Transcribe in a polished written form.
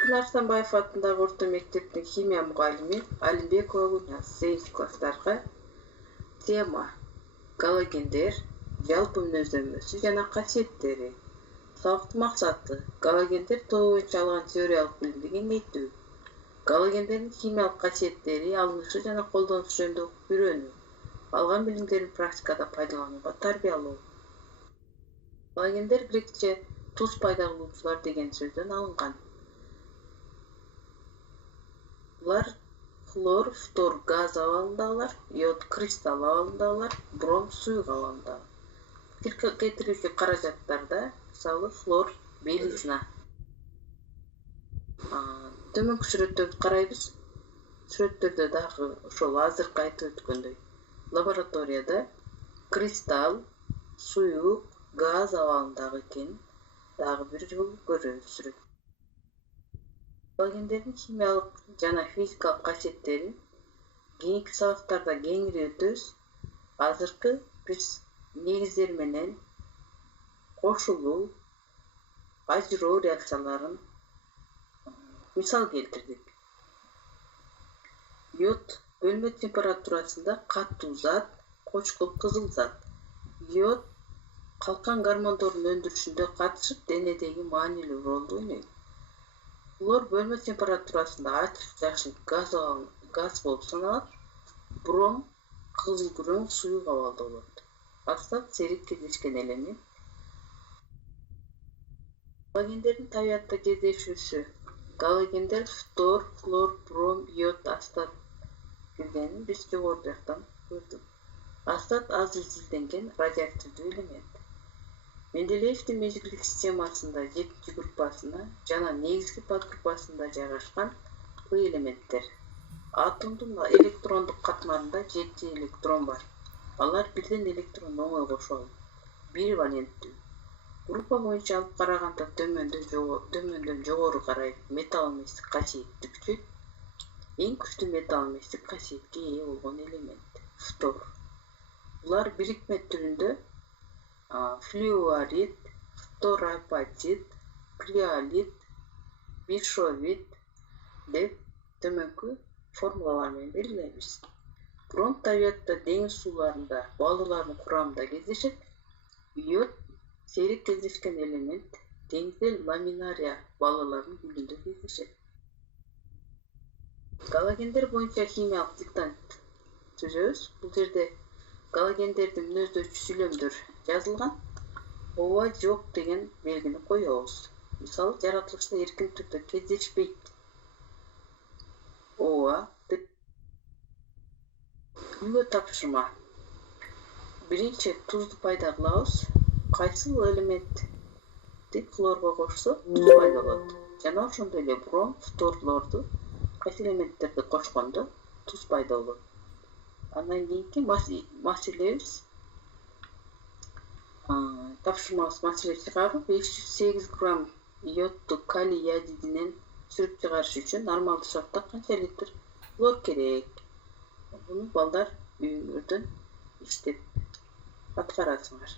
Эркин Арстанбаев атындагы орто мектептин химия мугалими Алимбекова Гүлназ 8 класстарга тема галогендер, жалпы мүнөздөмөсү жана касиеттери. Сабактын максаты галогендер тобу боюнча алган теориялык билимди кеңейтүү. Галогендердин химиялык касиеттери, алынышы жана колдонушу жөнүндө окуп үйрөнүү. Алган билимдерин практикада пайдаланууга тарбиялоо. Галогендер грекче туз пайда кылуучулар деген сөздөн алынган. Булар хлор, фтор газ абалындагылар, йод кристалл абалындагылар, бром суюк абалындагы. Пикир кетирүүчү каражаттарда мисалы хлор белизна. Төмөнкү сүрөттөрдү карайбыз. Сүрөттөрдө дагы ошол азыркы айтып өткөндөй лабораторияда кристалл, суюк, газ абалындагы экен дагы бир жолу көрөбүз сүрөт. Галогендердин химиялык жана физикалык касиеттерин кийинки сабактарда кеңири өтөбүз. Азыркы биз негиздер менен кошулуу, ажыроо реакцияларын мисал келтирдик. Йод бөлмө температурасында катуу зат, кочкул кызыл зат. Йод калкан гормондордун өндүрүшүндө катышып, денедеги маанилүү ролду ойнойт. Хлор бөлмө температурасында ачык жашыл газ болуп саналат. Бром кызыл күрөң суюк абалда болот. Астат сейрек кездешкен элемент. Галогендердин табиятта кездешүүсү. Галогендер фтор, хлор, бром, йод, астат киргенин биз жогору жактан көрдүк. Астат аз изилденген радиоактивдүү элемент. Менделеевдин мезгилдик системасында 7-группасына жана негизги подгруппасында жайгашкан П элементтер. Атомдун электрондук катмарында 7 электрон бар. Алар бирден электронду оңой кошо алат. Биваленттүү. Группа боюнча алып караганда төмөндөн жогору карай металл эместик касиетти күчөйт. Эң күчтүү металл эместик касиетке ээ болгон элемент фтор. Булар бирикме түрүндө флюорид, фторапатит, криолит, бишовит деп төмөнкү формулалар менен белгилейбиз. Бром табиятта деңиз сууларында, балырлардын курамында кездешет. Йод сейрек кездешкен элемент, деңизде ламинария балырлардын гүлүндө кездешет. Галогендер боюнча химиялык диктант түзөбүз. Бул жерде галогендердин мүнөздөчү сүйлөмдөр жазылган. Ооба, жок деген белгини коебуз. Мисалы, жаратылышта эркин түрдө кездешпейт. Ооба деп. Үйгө тапшырма. Биринчи тузду пайда кылабыз. Кайсыл элементти хлорго кошсо туз пайда болот. Жана ошондой эле бром, фторлорду кайсы элементтерди кошкондо туз пайда болот. Андан кийинки маселебиз тапшырмабыз маселе чыгаруу 508 грамм йодду калий ядидинен сүрүп чыгарыш үчүн нормалдуу шартта канча литр хлор керек? Буну балдар үйүңөрдөн иштеп аткарасыңар.